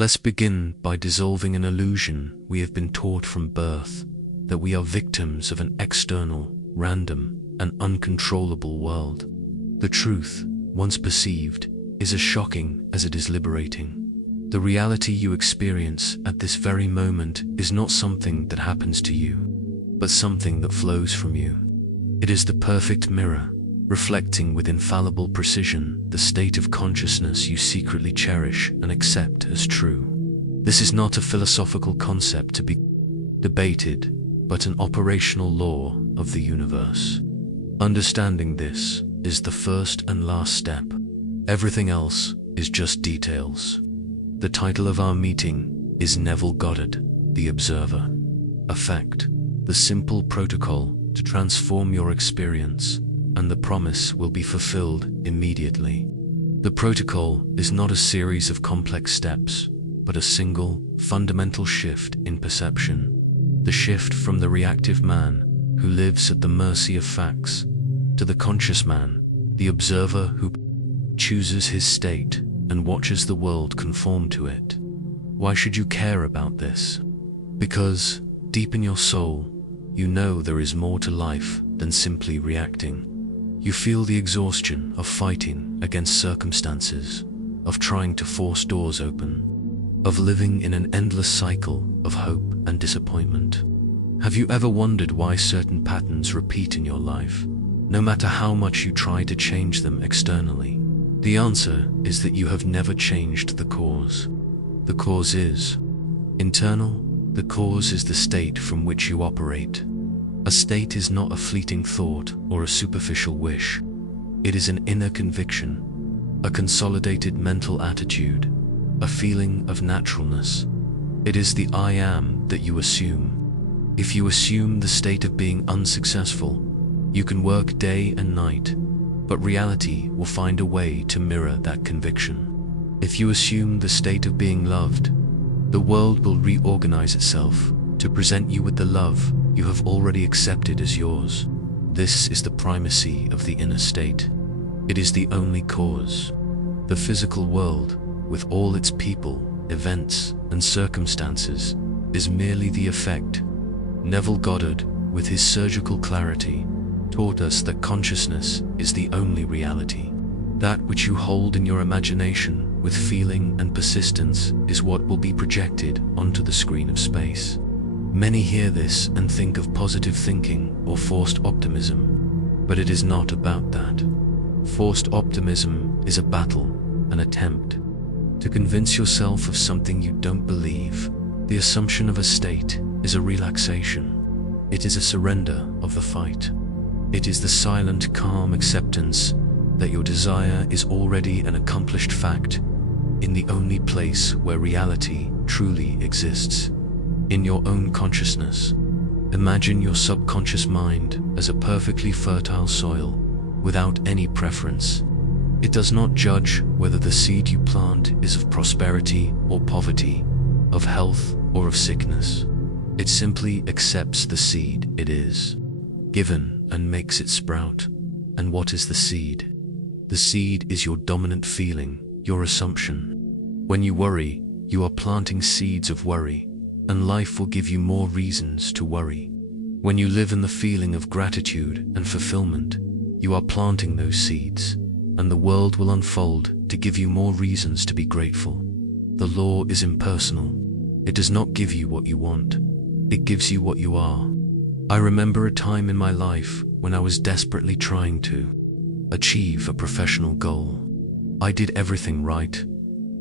Let's begin by dissolving an illusion we have been taught from birth, that we are victims of an external, random, and uncontrollable world. The truth, once perceived, is as shocking as it is liberating. The reality you experience at this very moment is not something that happens to you, but something that flows from you. It is the perfect mirror, reflecting with infallible precision the state of consciousness you secretly cherish and accept as true. This is not a philosophical concept to be debated, but an operational law of the universe. Understanding this is the first and last step. Everything else is just details. The title of our meeting is Neville Goddard, the Observer. Effect, the simple protocol to transform your experience, and the promise will be fulfilled immediately. The protocol is not a series of complex steps, but a single, fundamental shift in perception. The shift from the reactive man, who lives at the mercy of facts, to the conscious man, the observer who chooses his state and watches the world conform to it. Why should you care about this? Because, deep in your soul, you know there is more to life than simply reacting. You feel the exhaustion of fighting against circumstances, of trying to force doors open, of living in an endless cycle of hope and disappointment. Have you ever wondered why certain patterns repeat in your life, no matter how much you try to change them externally? The answer is that you have never changed the cause. The cause is internal. The cause is the state from which you operate. A state is not a fleeting thought or a superficial wish. It is an inner conviction, a consolidated mental attitude, a feeling of naturalness. It is the I am that you assume. If you assume the state of being unsuccessful, you can work day and night, but reality will find a way to mirror that conviction. If you assume the state of being loved, the world will reorganize itself to present you with the love you have already accepted as yours. This is the primacy of the inner state. It is the only cause. The physical world, with all its people, events, and circumstances, is merely the effect. Neville Goddard, with his surgical clarity, taught us that consciousness is the only reality. That which you hold in your imagination with feeling and persistence is what will be projected onto the screen of space. Many hear this and think of positive thinking or forced optimism, but it is not about that. Forced optimism is a battle, an attempt to convince yourself of something you don't believe. The assumption of a state is a relaxation. It is a surrender of the fight. It is the silent, calm acceptance that your desire is already an accomplished fact in the only place where reality truly exists, in your own consciousness. Imagine your subconscious mind as a perfectly fertile soil without any preference. It does not judge whether the seed you plant is of prosperity or poverty, of health or of sickness. It simply accepts the seed it is given and makes it sprout. And what is the seed? The seed is your dominant feeling, your assumption. When you worry, you are planting seeds of worry, and life will give you more reasons to worry. When you live in the feeling of gratitude and fulfillment, you are planting those seeds, and the world will unfold to give you more reasons to be grateful. The law is impersonal. It does not give you what you want. It gives you what you are. I remember a time in my life when I was desperately trying to achieve a professional goal. I did everything right.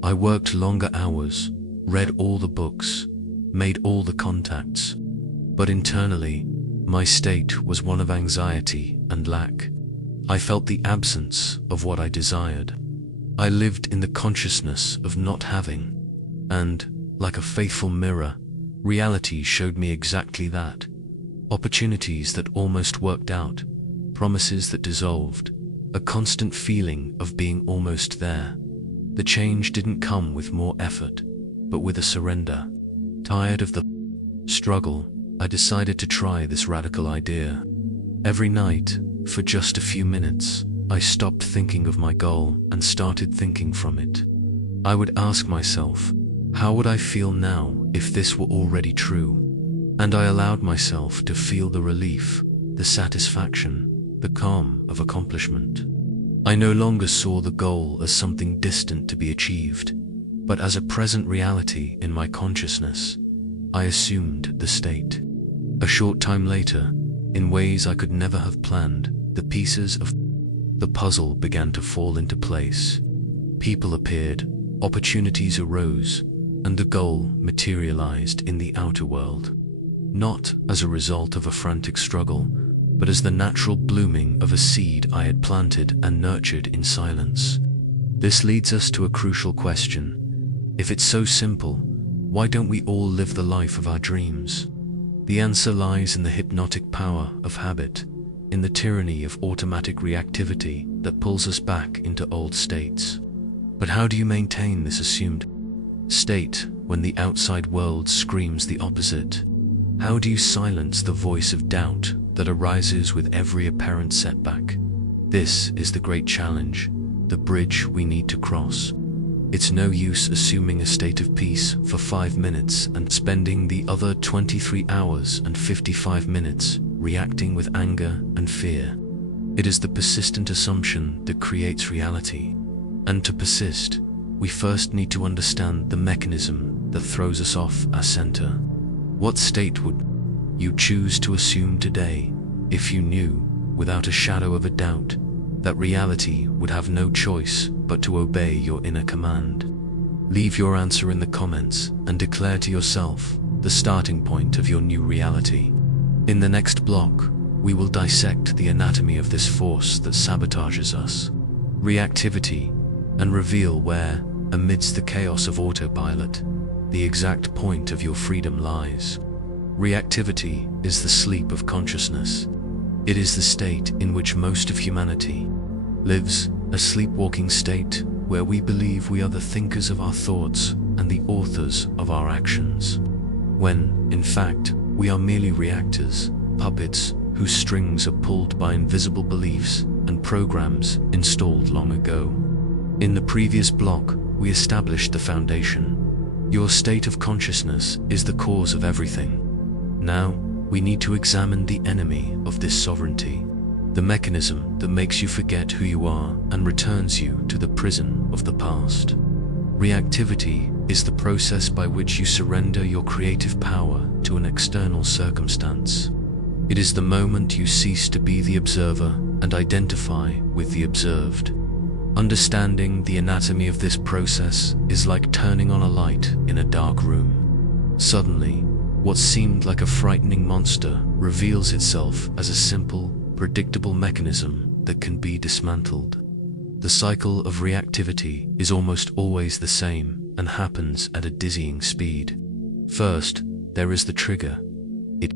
I worked longer hours, read all the books, made all the contacts. But internally, my state was one of anxiety and lack. I felt the absence of what I desired. I lived in the consciousness of not having. And, like a faithful mirror, reality showed me exactly that. Opportunities that almost worked out, promises that dissolved, a constant feeling of being almost there. The change didn't come with more effort, but with a surrender. Tired of the struggle, I decided to try this radical idea. Every night, for just a few minutes, I stopped thinking of my goal and started thinking from it. I would ask myself, How would I feel now if this were already true? And I allowed myself to feel the relief, the satisfaction, the calm of accomplishment. I no longer saw the goal as something distant to be achieved, but as a present reality in my consciousness. I assumed the state. A short time later, in ways I could never have planned, the pieces of the puzzle began to fall into place. People appeared, opportunities arose, and the goal materialized in the outer world. Not as a result of a frantic struggle, but as the natural blooming of a seed I had planted and nurtured in silence. This leads us to a crucial question. If it's so simple, why don't we all live the life of our dreams? The answer lies in the hypnotic power of habit, in the tyranny of automatic reactivity that pulls us back into old states. But how do you maintain this assumed state when the outside world screams the opposite? How do you silence the voice of doubt that arises with every apparent setback? This is the great challenge, the bridge we need to cross. It's no use assuming a state of peace for 5 minutes and spending the other 23 hours and 55 minutes reacting with anger and fear. It is the persistent assumption that creates reality. And to persist, we first need to understand the mechanism that throws us off our center. What state would you choose to assume today if you knew, without a shadow of a doubt, that reality would have no choice but to obey your inner command? Leave your answer in the comments and declare to yourself the starting point of your new reality. In the next block, we will dissect the anatomy of this force that sabotages us, reactivity, and reveal where, amidst the chaos of autopilot, the exact point of your freedom lies. Reactivity is the sleep of consciousness. It is the state in which most of humanity lives, a sleepwalking state where we believe we are the thinkers of our thoughts and the authors of our actions, when, in fact, we are merely reactors, puppets whose strings are pulled by invisible beliefs and programs installed long ago. In the previous block, we established the foundation. Your state of consciousness is the cause of everything. Now, we need to examine the enemy of this sovereignty, the mechanism that makes you forget who you are and returns you to the prison of the past. Reactivity is the process by which you surrender your creative power to an external circumstance. It is the moment you cease to be the observer and identify with the observed. Understanding the anatomy of this process is like turning on a light in a dark room. Suddenly, what seemed like a frightening monster reveals itself as a simple, predictable mechanism that can be dismantled. The cycle of reactivity is almost always the same and happens at a dizzying speed. First, there is the trigger. It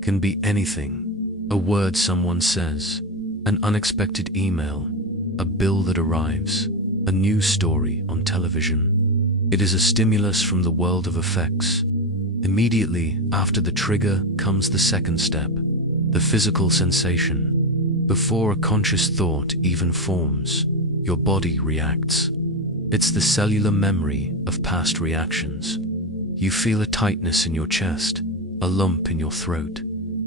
can be anything: a word someone says, an unexpected email, a bill that arrives, a news story on television. It is a stimulus from the world of effects. Immediately after the trigger comes the second step, the physical sensation. Before a conscious thought even forms, your body reacts. It's the cellular memory of past reactions. You feel a tightness in your chest, a lump in your throat,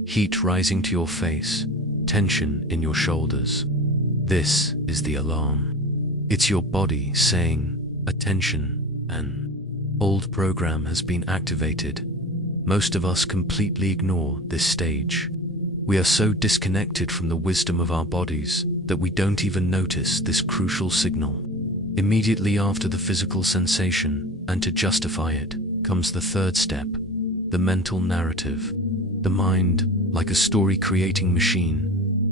heat rising to your face, tension in your shoulders. This is the alarm. It's your body saying, "Attention," an old program has been activated. Most of us completely ignore this stage. We are so disconnected from the wisdom of our bodies that we don't even notice this crucial signal. Immediately after the physical sensation, and to justify it, comes the third step, the mental narrative. The mind, like a story-creating machine,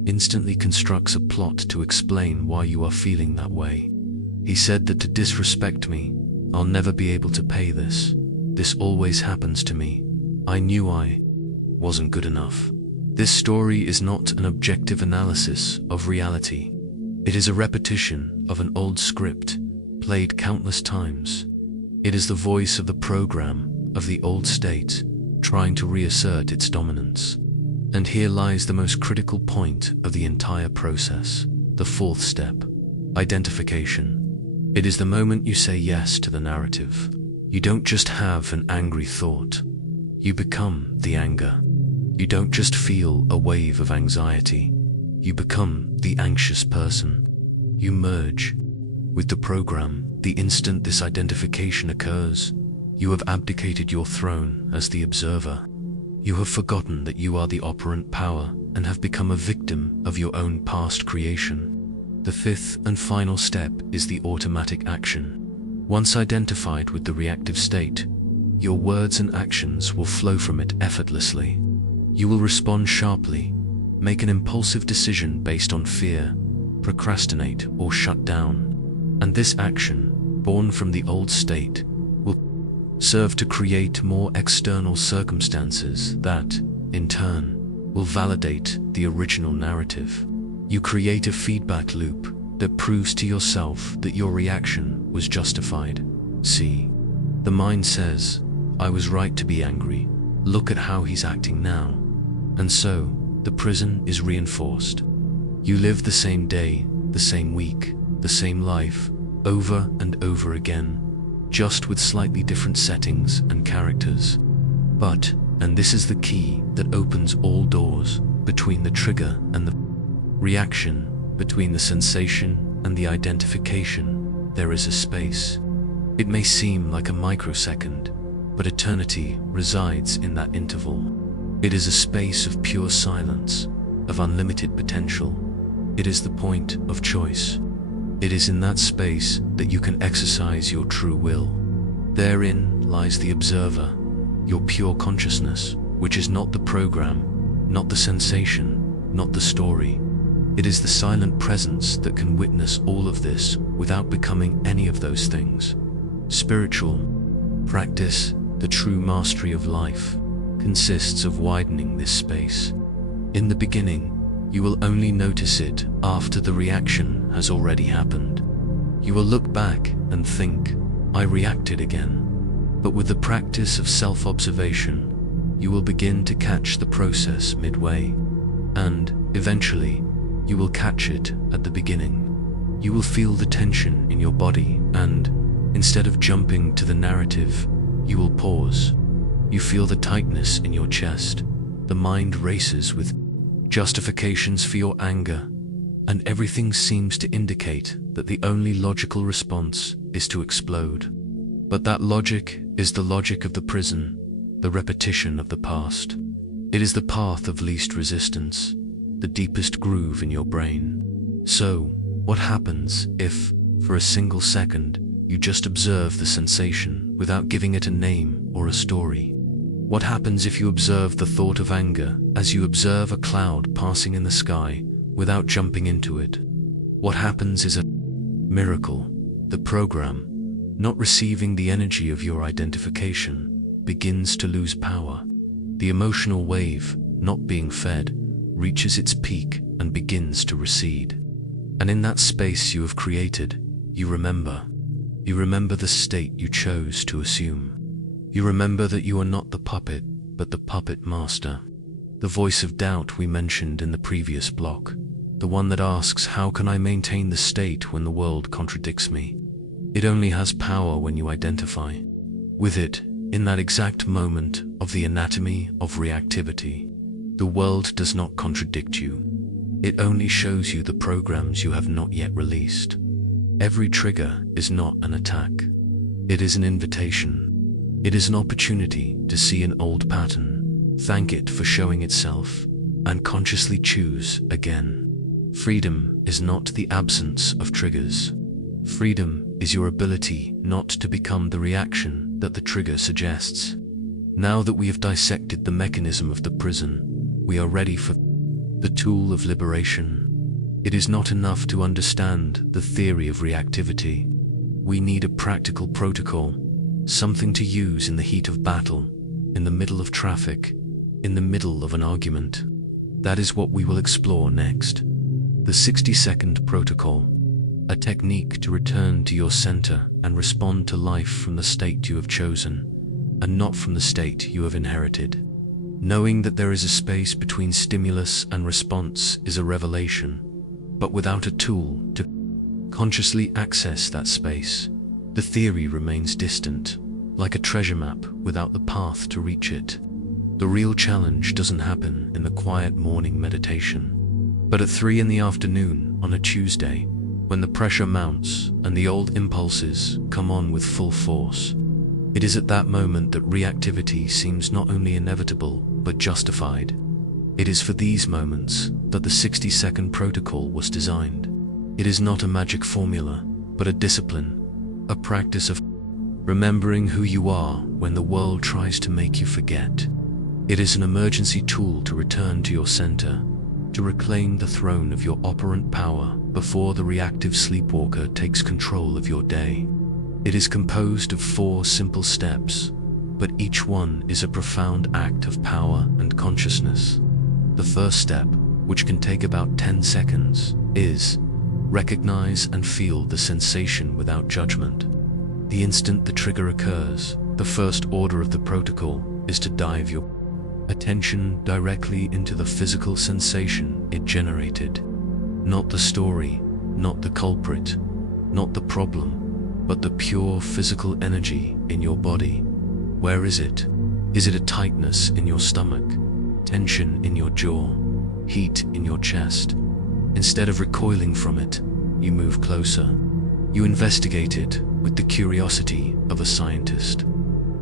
instantly constructs a plot to explain why you are feeling that way. He said that to disrespect me, I'll never be able to pay this. This always happens to me. I knew I wasn't good enough. This story is not an objective analysis of reality. It is a repetition of an old script, played countless times. It is the voice of the program of the old state, trying to reassert its dominance. And here lies the most critical point of the entire process, the fourth step, identification. It is the moment you say yes to the narrative. You don't just have an angry thought. You become the anger. You don't just feel a wave of anxiety. You become the anxious person. You merge with the program the instant this identification occurs. You have abdicated your throne as the observer. You have forgotten that you are the operant power and have become a victim of your own past creation. The fifth and final step is the automatic action. Once identified with the reactive state, your words and actions will flow from it effortlessly. You will respond sharply, make an impulsive decision based on fear, procrastinate or shut down. And this action, born from the old state, will serve to create more external circumstances that, in turn, will validate the original narrative. You create a feedback loop that proves to yourself that your reaction was justified. See, the mind says, I was right to be angry. Look at how he's acting now. And so, the prison is reinforced. You live the same day, the same week, the same life, over and over again, just with slightly different settings and characters. But, and this is the key that opens all doors, between the trigger and the reaction, between the sensation and the identification, there is a space. It may seem like a microsecond, but eternity resides in that interval. It is a space of pure silence, of unlimited potential. It is the point of choice. It is in that space that you can exercise your true will. Therein lies the observer, your pure consciousness, which is not the program, not the sensation, not the story. It is the silent presence that can witness all of this without becoming any of those things. Spiritual practice, the true mastery of life, consists of widening this space. In the beginning, you will only notice it after the reaction has already happened. You will look back and think, I reacted again. But with the practice of self-observation, you will begin to catch the process midway. And, eventually, you will catch it at the beginning. You will feel the tension in your body and, instead of jumping to the narrative, you will pause. You feel the tightness in your chest. The mind races with justifications for your anger, and everything seems to indicate that the only logical response is to explode. But that logic is the logic of the prison, the repetition of the past. It is the path of least resistance, the deepest groove in your brain. So, what happens if, for a single second, you just observe the sensation without giving it a name or a story? What happens if you observe the thought of anger as you observe a cloud passing in the sky without jumping into it? What happens is a miracle. The program, not receiving the energy of your identification, begins to lose power. The emotional wave, not being fed, reaches its peak and begins to recede. And in that space you have created, you remember. You remember the state you chose to assume. You remember that you are not the puppet, but the puppet master. The voice of doubt we mentioned in the previous block. The one that asks, how can I maintain the state when the world contradicts me? It only has power when you identify with it, in that exact moment of the anatomy of reactivity. The world does not contradict you. It only shows you the programs you have not yet released. Every trigger is not an attack. It is an invitation. It is an opportunity to see an old pattern, thank it for showing itself, and consciously choose again. Freedom is not the absence of triggers. Freedom is your ability not to become the reaction that the trigger suggests. Now that we have dissected the mechanism of the prison, we are ready for the tool of liberation. It is not enough to understand the theory of reactivity. We need a practical protocol, something to use in the heat of battle, in the middle of traffic, in the middle of an argument. That is what we will explore next. The 60-second protocol, a technique to return to your center and respond to life from the state you have chosen, and not from the state you have inherited. Knowing that there is a space between stimulus and response is a revelation, but without a tool to consciously access that space, the theory remains distant. like a treasure map without the path to reach it. The real challenge doesn't happen in the quiet morning meditation, but at 3 in the afternoon on a Tuesday, when the pressure mounts and the old impulses come on with full force. It is at that moment that reactivity seems not only inevitable, but justified. It is for these moments that the 60-second protocol was designed. It is not a magic formula, but a discipline, a practice of remembering who you are when the world tries to make you forget. It is an emergency tool to return to your center, to reclaim the throne of your operant power before the reactive sleepwalker takes control of your day. It is composed of 4 simple steps, but each one is a profound act of power and consciousness. The first step, which can take about 10 seconds, is recognize and feel the sensation without judgment. The instant the trigger occurs, the first order of the protocol is to dive your attention directly into the physical sensation it generated. Not the story, not the culprit, not the problem, but the pure physical energy in your body. Where is it? Is it a tightness in your stomach, tension in your jaw, heat in your chest? Instead of recoiling from it, you move closer. You investigate it with the curiosity of a scientist.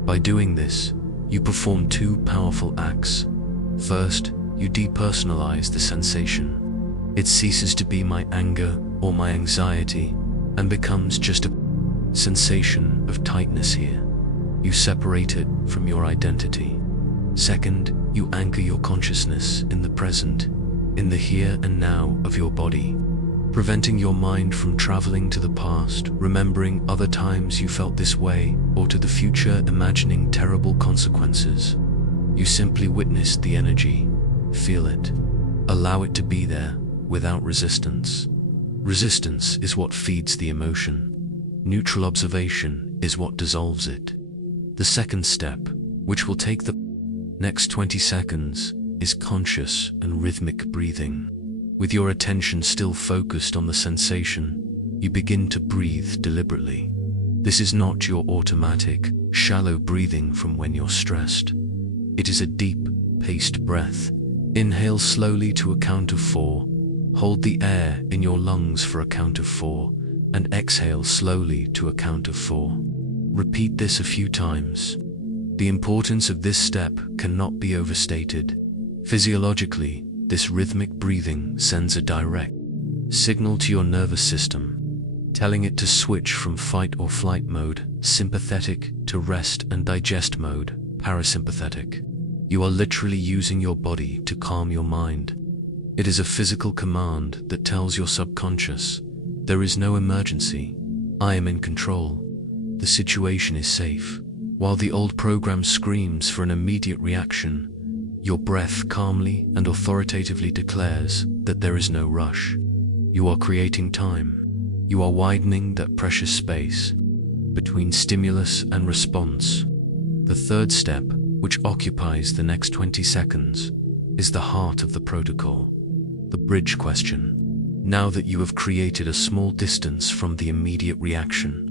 By doing this, you perform 2 powerful acts. First, you depersonalize the sensation. It ceases to be my anger or my anxiety and becomes just a sensation of tightness here. You separate it from your identity. Second, you anchor your consciousness in the present, in the here and now of your body, preventing your mind from traveling to the past, remembering other times you felt this way, or to the future, imagining terrible consequences. You simply witness the energy, feel it, allow it to be there without resistance. Resistance is what feeds the emotion. Neutral observation is what dissolves it. The second step, which will take the next 20 seconds, is conscious and rhythmic breathing. With your attention still focused on the sensation, you begin to breathe deliberately. This is not your automatic, shallow breathing from when you're stressed. It is a deep, paced breath. Inhale slowly to a count of 4, hold the air in your lungs for a count of 4, and exhale slowly to a count of 4. Repeat this a few times. The importance of this step cannot be overstated. Physiologically, this rhythmic breathing sends a direct signal to your nervous system, telling it to switch from fight or flight mode, sympathetic, to rest and digest mode, parasympathetic. You are literally using your body to calm your mind. It is a physical command that tells your subconscious, there is no emergency. I am in control. The situation is safe. While the old program screams for an immediate reaction, your breath calmly and authoritatively declares that there is no rush. You are creating time. You are widening that precious space between stimulus and response. The third step, which occupies the next 20 seconds, is the heart of the protocol, the bridge question. Now that you have created a small distance from the immediate reaction,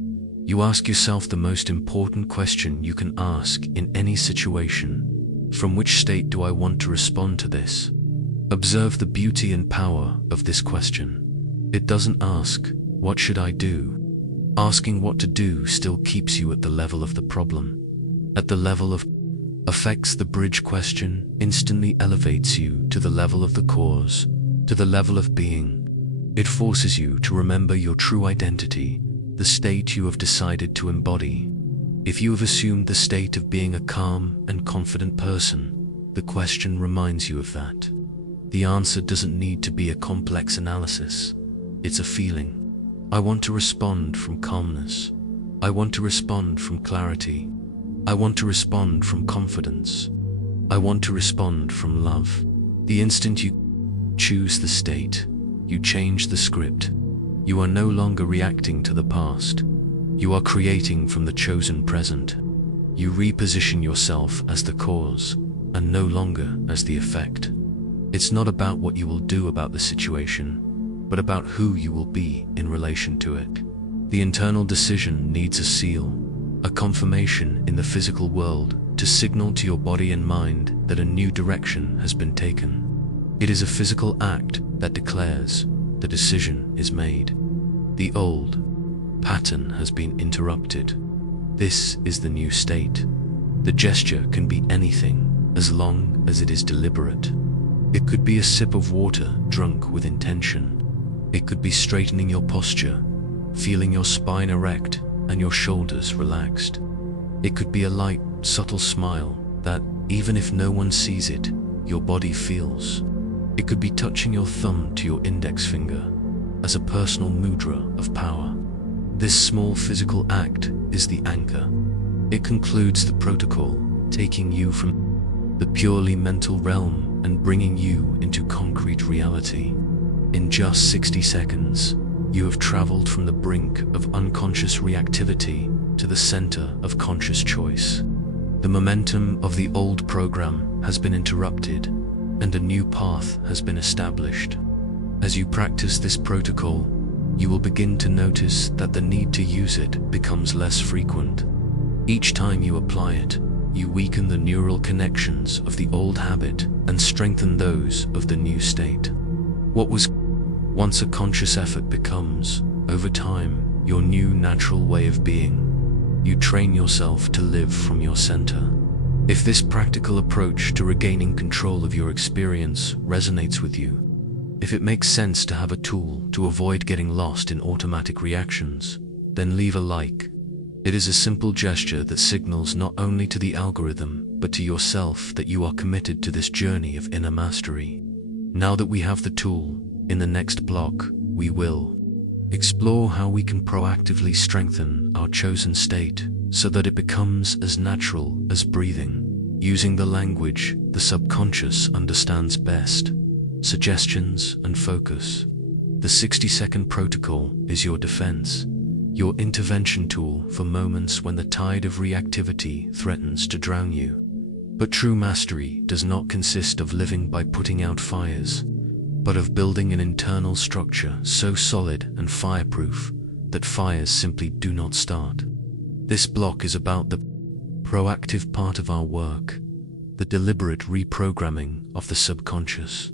you ask yourself the most important question you can ask in any situation. From which state do I want to respond to this? Observe the beauty and power of this question. It doesn't ask, what should I do? Asking what to do still keeps you at the level of the problem. At the level of affects, the bridge question instantly elevates you to the level of the cause, to the level of being. It forces you to remember your true identity, the state you have decided to embody. If you have assumed the state of being a calm and confident person, the question reminds you of that. The answer doesn't need to be a complex analysis. It's a feeling. I want to respond from calmness. I want to respond from clarity. I want to respond from confidence. I want to respond from love. The instant you choose the state, you change the script. You are no longer reacting to the past. You are creating from the chosen present. You reposition yourself as the cause and no longer as the effect. It's not about what you will do about the situation, but about who you will be in relation to it. The internal decision needs a seal, a confirmation in the physical world to signal to your body and mind that a new direction has been taken. It is a physical act that declares the decision is made. The old pattern has been interrupted. This is the new state. The gesture can be anything as long as it is deliberate. It could be a sip of water drunk with intention. It could be straightening your posture, feeling your spine erect and your shoulders relaxed. It could be a light, subtle smile that, even if no one sees it, your body feels. It could be touching your thumb to your index finger as a personal mudra of power. This small physical act is the anchor. It concludes the protocol, taking you from the purely mental realm and bringing you into concrete reality. In just 60 seconds, you have traveled from the brink of unconscious reactivity to the center of conscious choice. The momentum of the old program has been interrupted, and a new path has been established. As you practice this protocol, you will begin to notice that the need to use it becomes less frequent. Each time you apply it, you weaken the neural connections of the old habit and strengthen those of the new state. What was once a conscious effort becomes, over time, your new natural way of being. You train yourself to live from your center. If this practical approach to regaining control of your experience resonates with you, if it makes sense to have a tool to avoid getting lost in automatic reactions, then leave a like. It is a simple gesture that signals not only to the algorithm, but to yourself that you are committed to this journey of inner mastery. Now that we have the tool, in the next block, we will explore how we can proactively strengthen our chosen state so that it becomes as natural as breathing, using the language the subconscious understands best, suggestions and focus. The 60-second protocol is your defense, your intervention tool for moments when the tide of reactivity threatens to drown you. But true mastery does not consist of living by putting out fires, but of building an internal structure so solid and fireproof that fires simply do not start. This block is about the proactive part of our work, the deliberate reprogramming of the subconscious.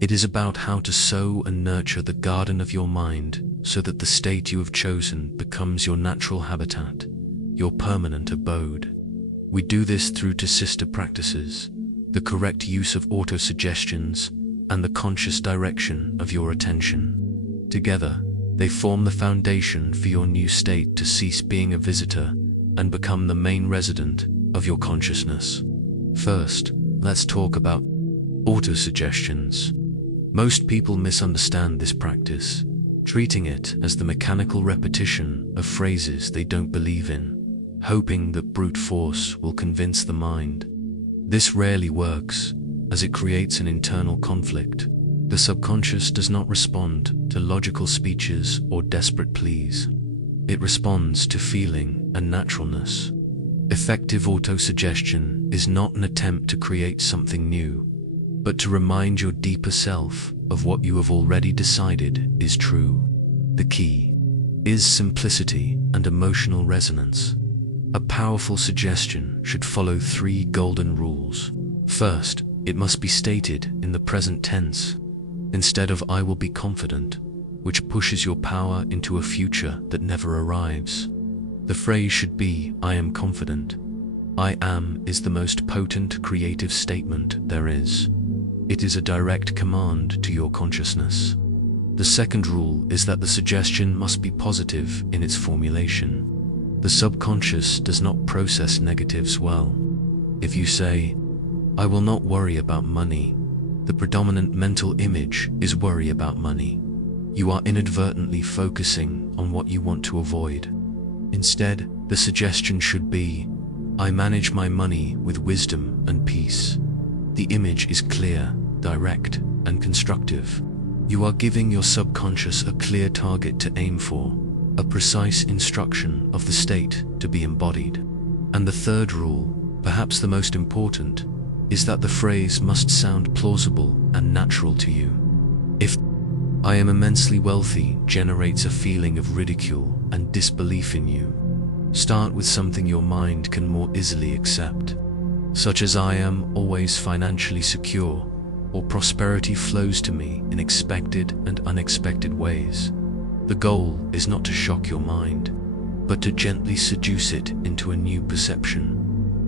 It is about how to sow and nurture the garden of your mind so that the state you have chosen becomes your natural habitat, your permanent abode. We do this through two sister practices, the correct use of autosuggestions and the conscious direction of your attention. Together, they form the foundation for your new state to cease being a visitor and become the main resident of your consciousness. First, let's talk about autosuggestions. Most people misunderstand this practice, treating it as the mechanical repetition of phrases they don't believe in, hoping that brute force will convince the mind. This rarely works, as it creates an internal conflict. The subconscious does not respond to logical speeches or desperate pleas. It responds to feeling and naturalness. Effective autosuggestion is not an attempt to create something new, but to remind your deeper self of what you have already decided is true. The key is simplicity and emotional resonance. A powerful suggestion should follow 3 golden rules. First, it must be stated in the present tense, instead of "I will be confident," which pushes your power into a future that never arrives. The phrase should be, "I am confident." "I am" is the most potent creative statement there is. It is a direct command to your consciousness. The second rule is that the suggestion must be positive in its formulation. The subconscious does not process negatives well. If you say, "I will not worry about money," the predominant mental image is worry about money. You are inadvertently focusing on what you want to avoid. Instead, the suggestion should be, "I manage my money with wisdom and peace." The image is clear, direct, and constructive. You are giving your subconscious a clear target to aim for, a precise instruction of the state to be embodied. And the third rule, perhaps the most important, is that the phrase must sound plausible and natural to you. If "I am immensely wealthy" generates a feeling of ridicule and disbelief in you, Start with something your mind can more easily accept, such as "I am always financially secure," or "prosperity flows to me in expected and unexpected ways." The goal is not to shock your mind, but to gently seduce it into a new perception.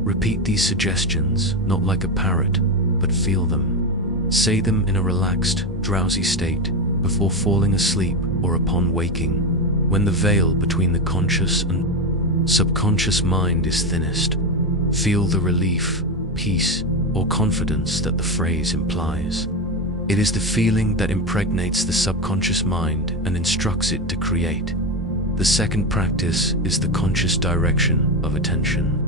Repeat these suggestions, not like a parrot, but feel them. Say them in a relaxed, drowsy state, before falling asleep or upon waking, when the veil between the conscious and subconscious mind is thinnest. Feel the relief, peace, or confidence that the phrase implies. It is the feeling that impregnates the subconscious mind and instructs it to create. The second practice is the conscious direction of attention,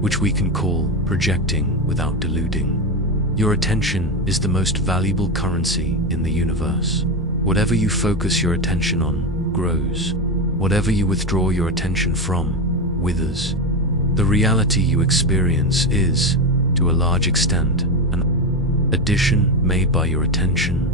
which we can call projecting without deluding. Your attention is the most valuable currency in the universe. Whatever you focus your attention on grows. Whatever you withdraw your attention from withers. The reality you experience is, to a large extent, an addition made by your attention.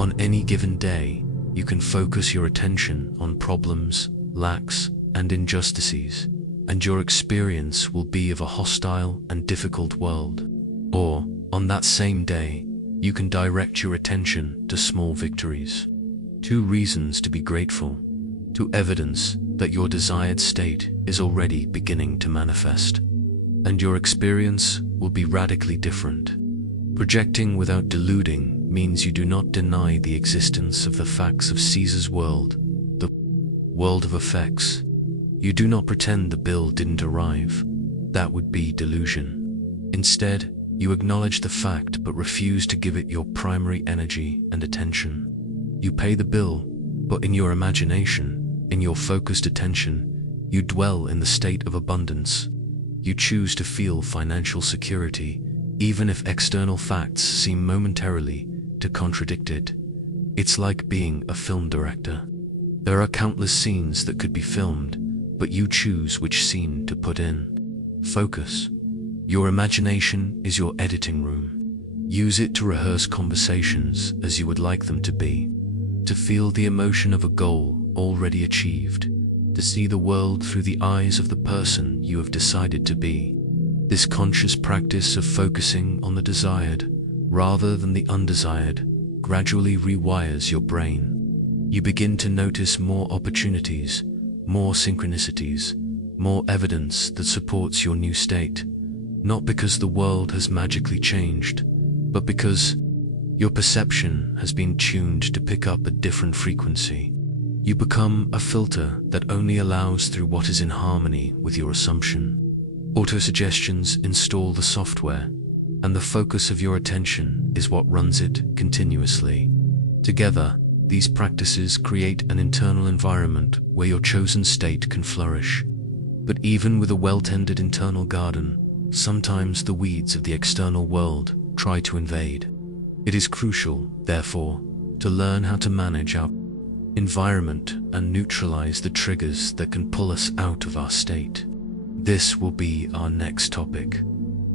On any given day, you can focus your attention on problems, lacks, and injustices, and your experience will be of a hostile and difficult world. Or, on that same day, you can direct your attention to small victories. 2 reasons to be grateful. To evidence that your desired state is already beginning to manifest, and your experience will be radically different. Projecting without deluding means you do not deny the existence of the facts of Caesar's world, the world of effects. You do not pretend the bill didn't arrive. That would be delusion. Instead, you acknowledge the fact but refuse to give it your primary energy and attention. You pay the bill, but in your imagination, in your focused attention, you dwell in the state of abundance. You choose to feel financial security, even if external facts seem momentarily to contradict it. It's like being a film director. There are countless scenes that could be filmed, but you choose which scene to put in. Focus. Your imagination is your editing room. Use it to rehearse conversations as you would like them to be, to feel the emotion of a goal already achieved, to see the world through the eyes of the person you have decided to be. This conscious practice of focusing on the desired rather than the undesired gradually rewires your brain. You begin to notice more opportunities, more synchronicities, more evidence that supports your new state, not because the world has magically changed, but because your perception has been tuned to pick up a different frequency. You become a filter that only allows through what is in harmony with your assumption. Autosuggestions install the software, and the focus of your attention is what runs it continuously. Together, these practices create an internal environment where your chosen state can flourish. But even with a well-tended internal garden, sometimes the weeds of the external world try to invade. It is crucial, therefore, to learn how to manage our environment and neutralize the triggers that can pull us out of our state. This will be our next topic: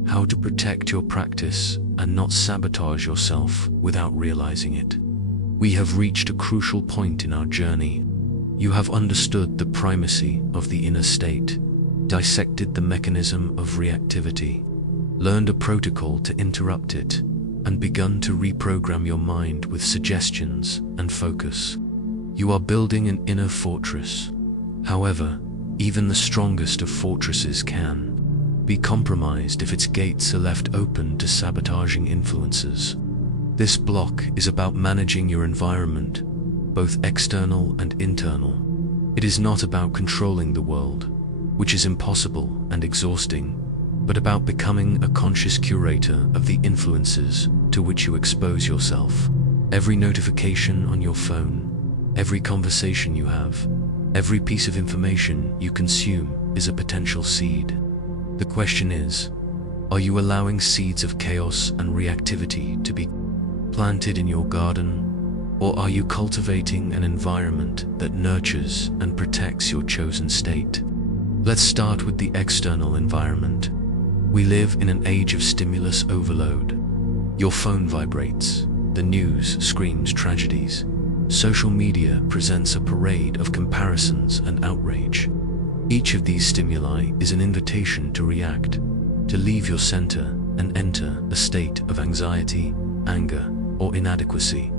how to protect your practice and not sabotage yourself without realizing it. We have reached a crucial point in our journey. You have understood the primacy of the inner state, dissected the mechanism of reactivity, learned a protocol to interrupt it, and begun to reprogram your mind with suggestions and focus. You are building an inner fortress. However, even the strongest of fortresses can be compromised if its gates are left open to sabotaging influences. This block is about managing your environment, both external and internal. It is not about controlling the world, which is impossible and exhausting, but about becoming a conscious curator of the influences to which you expose yourself. Every notification on your phone, every conversation you have, every piece of information you consume is a potential seed. The question is, are you allowing seeds of chaos and reactivity to be planted in your garden, or are you cultivating an environment that nurtures and protects your chosen state? Let's start with the external environment. We live in an age of stimulus overload. Your phone vibrates, the news screams tragedies, social media presents a parade of comparisons and outrage. Each of these stimuli is an invitation to react, to leave your center and enter a state of anxiety, anger, or inadequacy.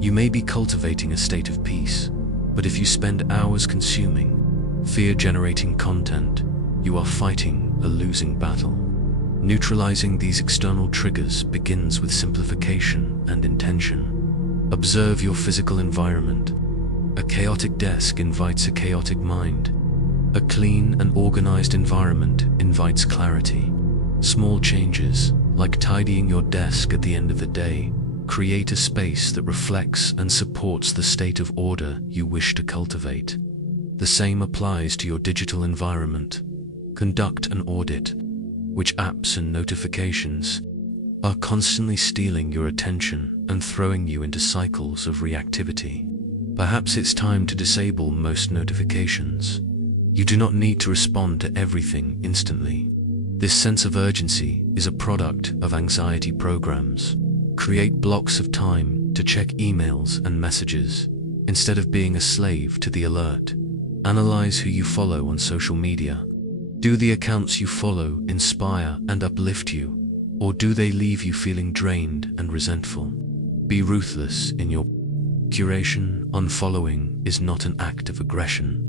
You may be cultivating a state of peace, but if you spend hours consuming fear-generating content, you are fighting a losing battle. Neutralizing these external triggers begins with simplification and intention. Observe your physical environment. A chaotic desk invites a chaotic mind. A clean and organized environment invites clarity. Small changes, like tidying your desk at the end of the day, create a space that reflects and supports the state of order you wish to cultivate. The same applies to your digital environment. Conduct an audit. Which apps and notifications are constantly stealing your attention and throwing you into cycles of reactivity? Perhaps it's time to disable most notifications. You do not need to respond to everything instantly. This sense of urgency is a product of anxiety programs. Create blocks of time to check emails and messages, instead of being a slave to the alert. Analyze who you follow on social media. Do the accounts you follow inspire and uplift you, or do they leave you feeling drained and resentful? Be ruthless in your curation. Unfollowing is not an act of aggression.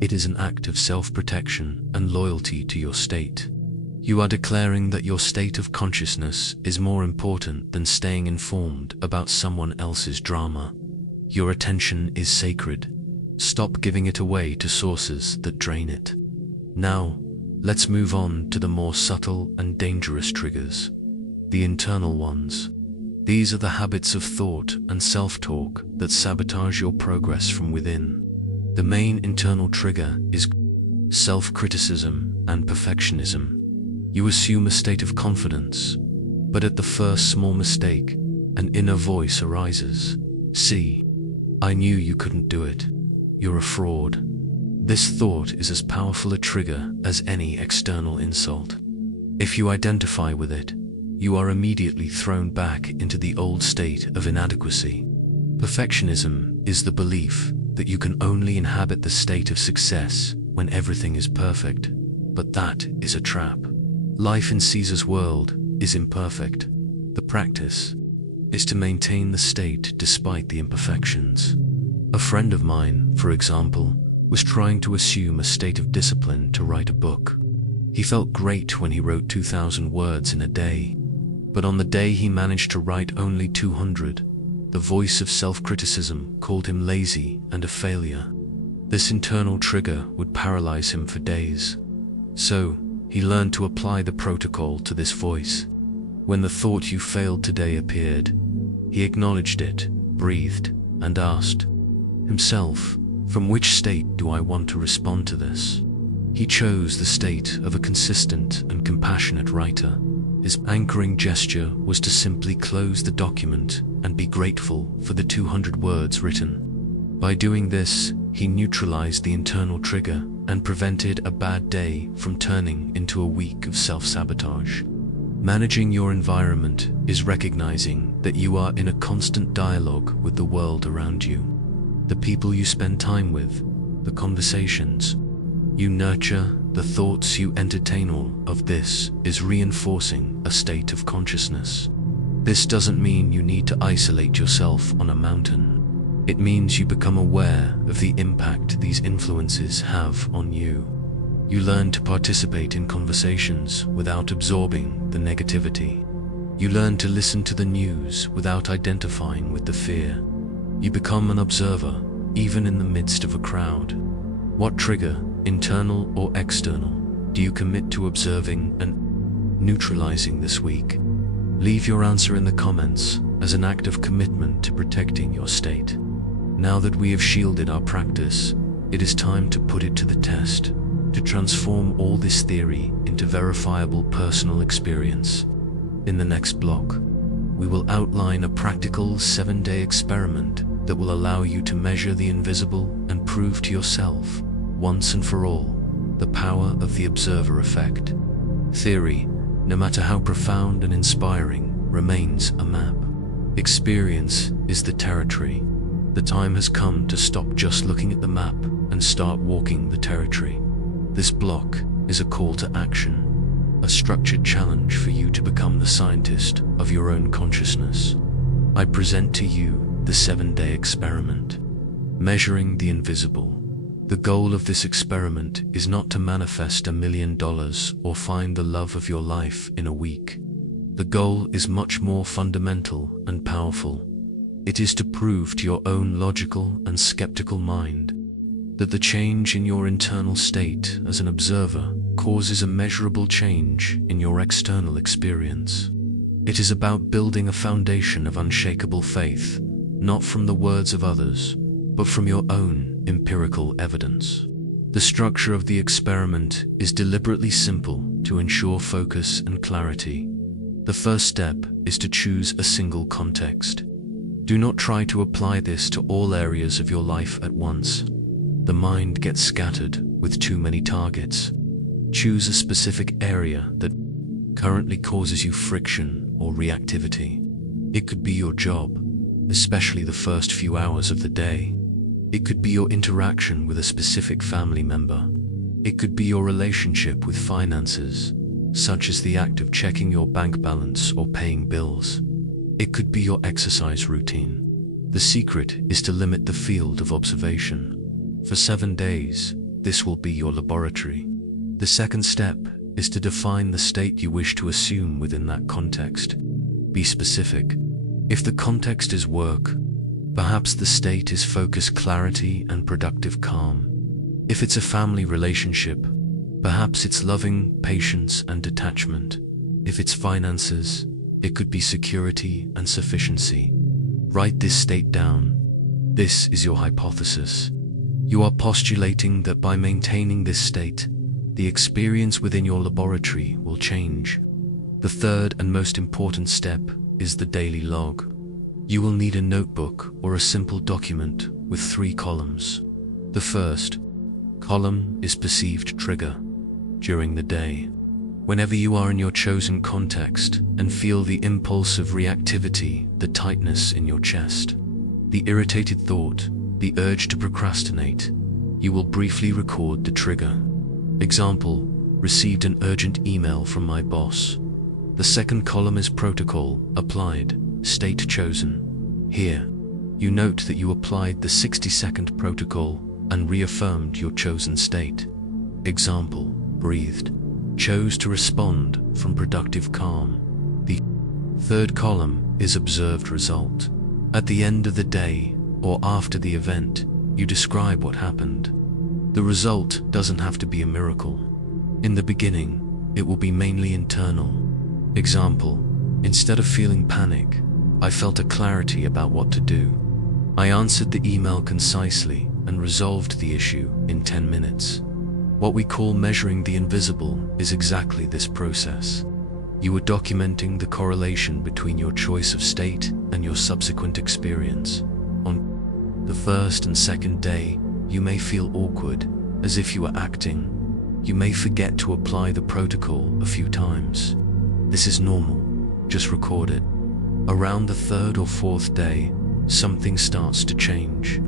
It is an act of self-protection and loyalty to your state. You are declaring that your state of consciousness is more important than staying informed about someone else's drama. Your attention is sacred. Stop giving it away to sources that drain it. Now, let's move on to the more subtle and dangerous triggers, the internal ones. These are the habits of thought and self-talk that sabotage your progress from within. The main internal trigger is self-criticism and perfectionism. You assume a state of confidence, but at the first small mistake, an inner voice arises. See, I knew you couldn't do it. You're a fraud. This thought is as powerful a trigger as any external insult. If you identify with it, you are immediately thrown back into the old state of inadequacy. Perfectionism is the belief that you can only inhabit the state of success when everything is perfect, but that is a trap. Life in Caesar's world is imperfect. The practice is to maintain the state despite the imperfections. A friend of mine, for example, was trying to assume a state of discipline to write a book. He felt great when he wrote 2,000 words in a day, but on the day he managed to write only 200, the voice of self-criticism called him lazy and a failure. This internal trigger would paralyze him for days. So, he learned to apply the protocol to this voice. When the thought "you failed today" appeared, he acknowledged it, breathed, and asked himself, from which state do I want to respond to this? He chose the state of a consistent and compassionate writer. His anchoring gesture was to simply close the document and be grateful for the 200 words written. By doing this, he neutralized the internal trigger and prevented a bad day from turning into a week of self-sabotage. Managing your environment is recognizing that you are in a constant dialogue with the world around you. The people you spend time with, the conversations you nurture, the thoughts you entertain, all of this is reinforcing a state of consciousness. This doesn't mean you need to isolate yourself on a mountain. It means you become aware of the impact these influences have on you. You learn to participate in conversations without absorbing the negativity. You learn to listen to the news without identifying with the fear. You become an observer, even in the midst of a crowd. What trigger, internal or external, do you commit to observing and neutralizing this week? Leave your answer in the comments as an act of commitment to protecting your state. Now that we have shielded our practice, it is time to put it to the test, to transform all this theory into verifiable personal experience. In the next block, we will outline a practical 7-day experiment that will allow you to measure the invisible and prove to yourself, once and for all, the power of the observer effect. Theory, no matter how profound and inspiring, remains a map. Experience is the territory. The time has come to stop just looking at the map and start walking the territory. This block is a call to action, a structured challenge for you to become the scientist of your own consciousness. I present to you the 7-day experiment, measuring the invisible. The goal of this experiment is not to manifest $1 million or find the love of your life in a week. The goal is much more fundamental and powerful. It is to prove to your own logical and skeptical mind that the change in your internal state as an observer causes a measurable change in your external experience. It is about building a foundation of unshakable faith, not from the words of others, but from your own empirical evidence. The structure of the experiment is deliberately simple to ensure focus and clarity. The first step is to choose a single context. Do not try to apply this to all areas of your life at once. The mind gets scattered with too many targets. Choose a specific area that currently causes you friction or reactivity. It could be your job, especially the first few hours of the day. It could be your interaction with a specific family member. It could be your relationship with finances, such as the act of checking your bank balance or paying bills. It could be your exercise routine. The secret is to limit the field of observation. For 7 days, this will be your laboratory. The second step is to define the state you wish to assume within that context. Be specific. If the context is work, perhaps the state is focus, clarity, and productive calm. If it's a family relationship, perhaps it's loving, patience, and detachment. If it's finances, it could be security and sufficiency. Write this state down. This is your hypothesis. You are postulating that by maintaining this state, the experience within your laboratory will change. The third and most important step is the daily log. You will need a notebook or a simple document with 3 columns. The first column is perceived trigger. During the day, whenever you are in your chosen context and feel the impulse of reactivity, the tightness in your chest, the irritated thought, the urge to procrastinate, you will briefly record the trigger. Example, received an urgent email from my boss. The second column is protocol, applied, state chosen. Here, you note that you applied the 60-second protocol and reaffirmed your chosen state. Example, breathed, chose to respond from productive calm. The third column is observed result. At the end of the day, or after the event, you describe what happened. The result doesn't have to be a miracle. In the beginning, it will be mainly internal. Example, instead of feeling panic, I felt a clarity about what to do. I answered the email concisely and resolved the issue in 10 minutes. What we call measuring the invisible is exactly this process. You are documenting the correlation between your choice of state and your subsequent experience. On the first and second day, you may feel awkward, as if you are acting. You may forget to apply the protocol a few times. This is normal, just record it. Around the third or fourth day, something starts to change.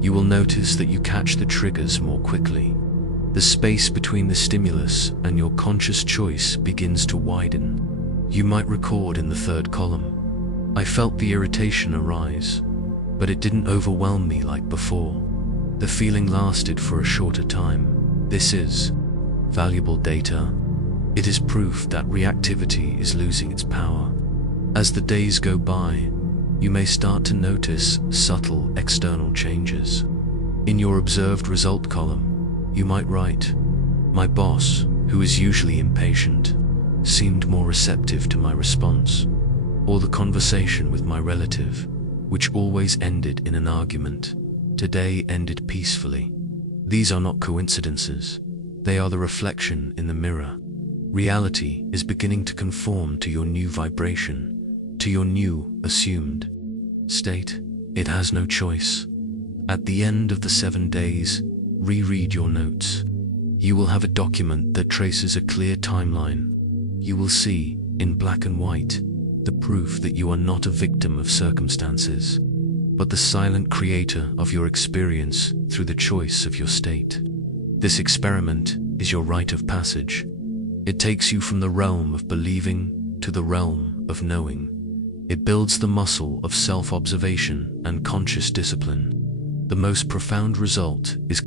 You will notice that you catch the triggers more quickly. The space between the stimulus and your conscious choice begins to widen. You might record in the third column, I felt the irritation arise, but it didn't overwhelm me like before. The feeling lasted for a shorter time. This is valuable data. It is proof that reactivity is losing its power. As the days go by, you may start to notice subtle external changes. In your observed result column, you might write, my boss, who is usually impatient, seemed more receptive to my response. Or the conversation with my relative, which always ended in an argument, today ended peacefully. These are not coincidences. They are the reflection in the mirror. Reality is beginning to conform to your new vibration, to your new assumed state. It has no choice. At the end of the 7 days, reread your notes. You will have a document that traces a clear timeline. You will see, in black and white, the proof that you are not a victim of circumstances, but the silent creator of your experience through the choice of your state. This experiment is your rite of passage. It takes you from the realm of believing to the realm of knowing. It builds the muscle of self-observation and conscious discipline. The most profound result is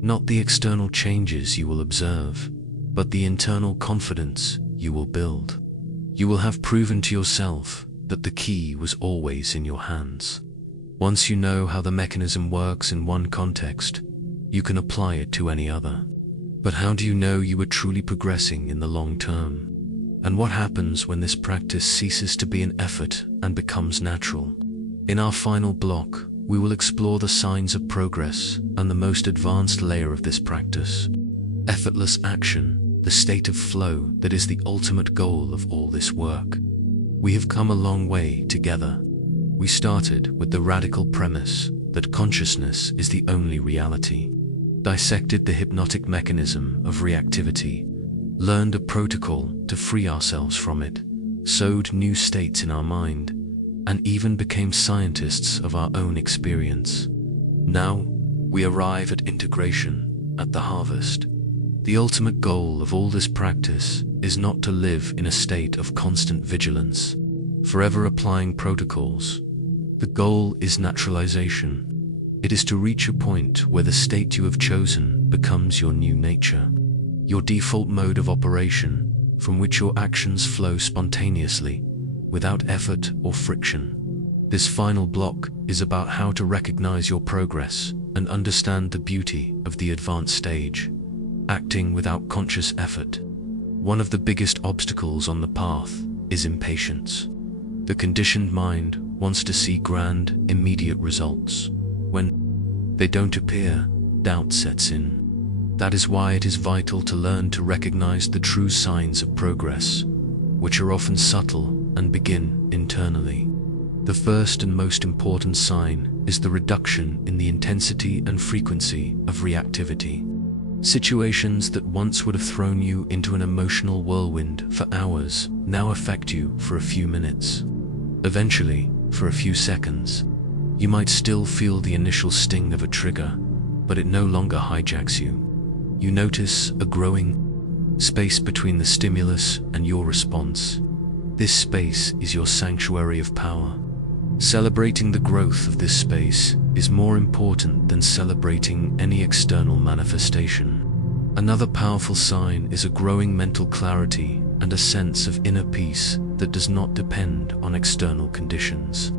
not the external changes you will observe, but the internal confidence you will build. You will have proven to yourself that the key was always in your hands. Once you know how the mechanism works in one context, you can apply it to any other. But how do you know you are truly progressing in the long term? And what happens when this practice ceases to be an effort and becomes natural? In our final block, we will explore the signs of progress and the most advanced layer of this practice: effortless action, the state of flow that is the ultimate goal of all this work. We have come a long way together. We started with the radical premise that consciousness is the only reality, dissected the hypnotic mechanism of reactivity, learned a protocol to free ourselves from it, sowed new states in our mind, and even became scientists of our own experience. Now, we arrive at integration, at the harvest. The ultimate goal of all this practice is not to live in a state of constant vigilance, forever applying protocols. The goal is naturalization. It is to reach a point where the state you have chosen becomes your new nature, your default mode of operation, from which your actions flow spontaneously, without effort or friction. This final block is about how to recognize your progress and understand the beauty of the advanced stage, acting without conscious effort. One of the biggest obstacles on the path is impatience. The conditioned mind wants to see grand, immediate results. When they don't appear, doubt sets in. That is why it is vital to learn to recognize the true signs of progress, which are often subtle and begin internally. The first and most important sign is the reduction in the intensity and frequency of reactivity. Situations that once would have thrown you into an emotional whirlwind for hours now affect you for a few minutes. Eventually, for a few seconds, you might still feel the initial sting of a trigger, but it no longer hijacks you. You notice a growing space between the stimulus and your response. This space is your sanctuary of power. Celebrating the growth of this space is more important than celebrating any external manifestation. Another powerful sign is a growing mental clarity and a sense of inner peace that does not depend on external conditions.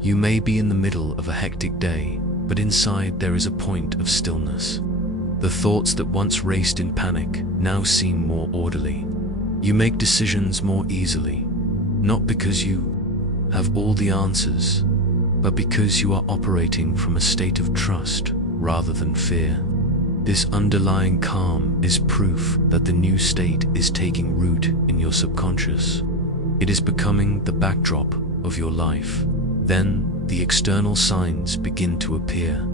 You may be in the middle of a hectic day, but inside there is a point of stillness. The thoughts that once raced in panic now seem more orderly. You make decisions more easily, not because you have all the answers, but because you are operating from a state of trust rather than fear. This underlying calm is proof that the new state is taking root in your subconscious. It is becoming the backdrop of your life. Then the external signs begin to appear,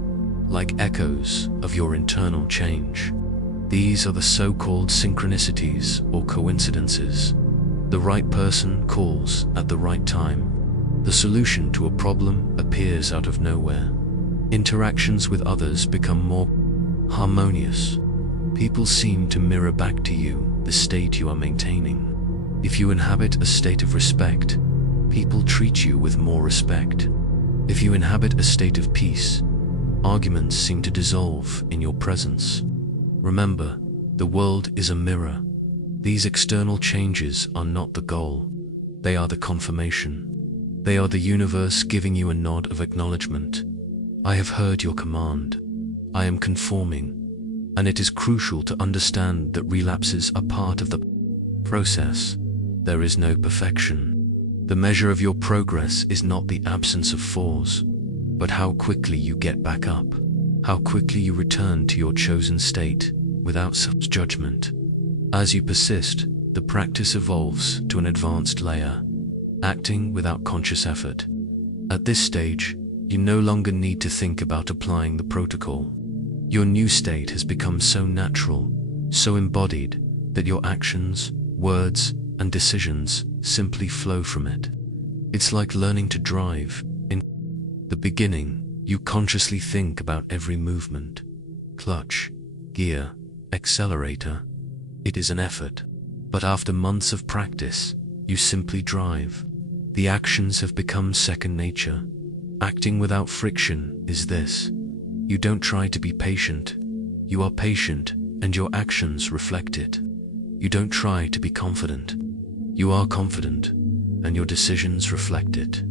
like echoes of your internal change. These are the so-called synchronicities or coincidences. The right person calls at the right time. The solution to a problem appears out of nowhere. Interactions with others become more harmonious. People seem to mirror back to you the state you are maintaining. If you inhabit a state of respect, people treat you with more respect. If you inhabit a state of peace, arguments seem to dissolve in your presence. Remember, the world is a mirror. These external changes are not the goal. They are the confirmation. They are the universe giving you a nod of acknowledgement. I have heard your command. I am conforming. And it is crucial to understand that relapses are part of the process. There is no perfection. The measure of your progress is not the absence of falls, but how quickly you get back up, how quickly you return to your chosen state without self-judgment. As you persist, the practice evolves to an advanced layer, acting without conscious effort. At this stage, you no longer need to think about applying the protocol. Your new state has become so natural, so embodied, that your actions, words, and decisions simply flow from it. It's like learning to drive. In the beginning, you consciously think about every movement, clutch, gear, accelerator. It is an effort. But after months of practice, you simply drive. The actions have become second nature. Acting without friction is this. You don't try to be patient. You are patient, and your actions reflect it. You don't try to be confident. You are confident, and your decisions reflect it.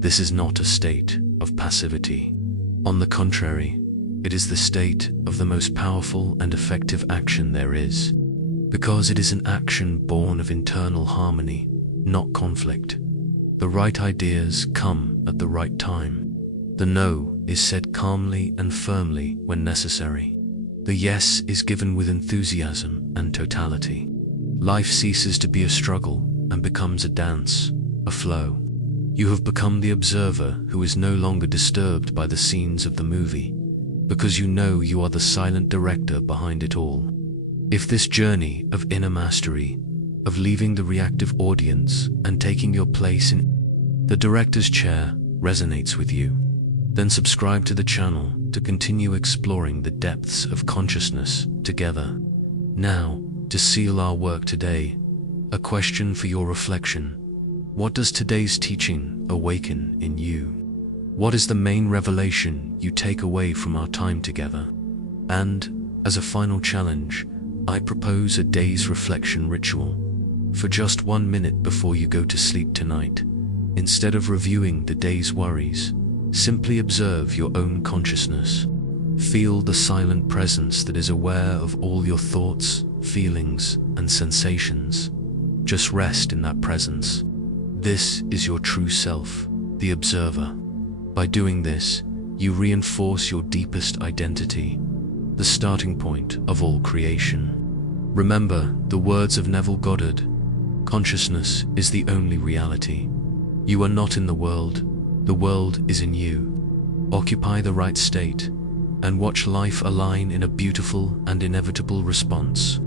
This is not a state of passivity. On the contrary, it is the state of the most powerful and effective action there is, because it is an action born of internal harmony, not conflict. The right ideas come at the right time. The no is said calmly and firmly when necessary. The yes is given with enthusiasm and totality. Life ceases to be a struggle and becomes a dance, a flow. You have become the observer who is no longer disturbed by the scenes of the movie, because you know you are the silent director behind it all. If this journey of inner mastery, of leaving the reactive audience and taking your place in the director's chair, resonates with you, then subscribe to the channel to continue exploring the depths of consciousness together. Now, to seal our work today, a question for your reflection. What does today's teaching awaken in you? What is the main revelation you take away from our time together? And, as a final challenge, I propose a day's reflection ritual. For just 1 minute before you go to sleep tonight, instead of reviewing the day's worries, simply observe your own consciousness. Feel the silent presence that is aware of all your thoughts, feelings, and sensations. Just rest in that presence. This is your true self, the observer. By doing this, you reinforce your deepest identity, the starting point of all creation. Remember the words of Neville Goddard: consciousness is the only reality. You are not in the world is in you. Occupy the right state, and watch life align in a beautiful and inevitable response.